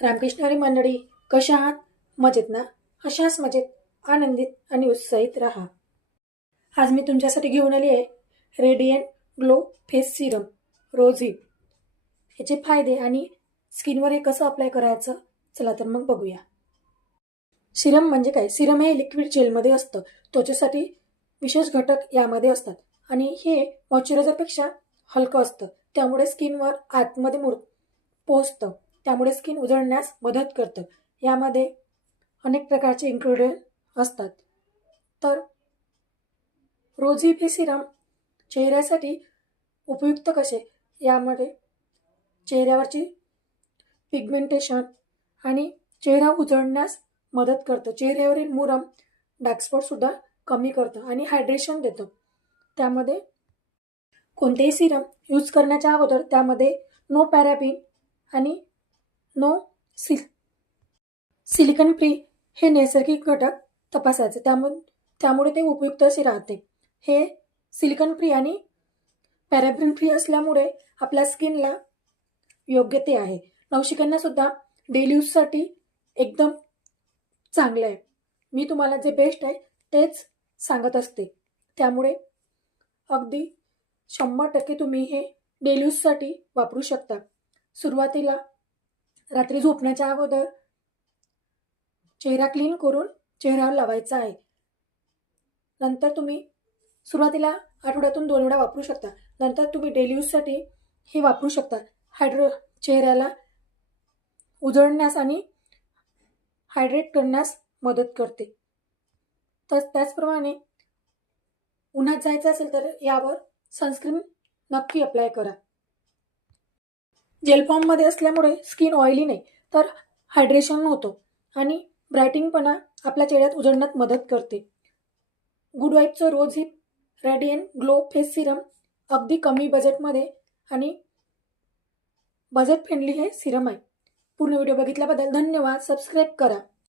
रामकृष्ण हरी मंडळी, कशा आहात? मजेत ना? अशाच मजेत, आनंदित आणि उत्साहित राहा. आज मी तुमच्यासाठी घेऊन आली आहे radiant glow face serum rosehip. याचे फायदे आणि स्किनवर हे कसं अप्लाय करायचं, चला तर मग बघूया. सिरम म्हणजे काय? सिरम हे लिक्विड जेलमध्ये असतं. त्वचेसाठी विशेष घटक यामध्ये असतात आणि हे मॉइश्चरायझरपेक्षा हलकं असतं, त्यामुळे स्किनवर आतमध्ये पोहोचतं. त्यामुळे स्किन उजळण्यास मदत करतं. यामध्ये अनेक प्रकारचे इन्ग्रेडियंट असतात. तर रोजी हे सिरम चेहऱ्यासाठी उपयुक्त कसे? यामध्ये चेहऱ्यावरची पिगमेंटेशन आणि चेहरा उजळण्यास मदत करतं. चेहऱ्यावरील मुरम, डार्कस्पॉटसुद्धा कमी करतं आणि हायड्रेशन देतं. त्यामध्ये कोणतेही सिरम यूज करण्याच्या अगोदर त्यामध्ये नो पॅराबिन आणि नो सिलिकॉन फ्री हे नैसर्गिक घटक तपासायचे. त्यामुळे ते उपयुक्त असे राहते. हे सिलिकॉन फ्री आणि पॅराबिन फ्री असल्यामुळे आपल्या स्किनला योग्य ते आहे. नवशिक्यांना सुद्धा डेली यूजसाठी एकदम चांगलं आहे. मी तुम्हाला जे बेस्ट आहे तेच सांगत असते. त्यामुळे अगदी 100% तुम्ही हे डेली यूजसाठी वापरू शकता. सुरुवातीला रात्री झोपण्याच्या अगोदर चेहरा क्लीन करून चेहऱ्यावर लावायचा आहे. नंतर तुम्ही सुरुवातीला आठवड्यातून 2 वेळा वापरू शकता. नंतर तुम्ही डेली यूजसाठी हे वापरू शकता. चेहऱ्याला उजळण्यास आणि हायड्रेट करण्यास मदत करते. तर त्याचप्रमाणे उन्हात जायचं असेल तर यावर सनस्क्रीन नक्की अप्लाय करा. जेल फॉर्ममध्ये असल्यामुळे स्किन ऑइली नाही तर हायड्रेशन होतं आणि ब्रायटिंगपणा आपल्या चेहऱ्यात उजळण्यात मदत करते. गुड वाईबचं rose hip radiant glow face serum अगदी कमी बजेटमध्ये आणि बजेट फ्रेंडली हे सिरम आहे. पूर्ण व्हिडिओ बघितल्याबद्दल धन्यवाद. सबस्क्राईब करा.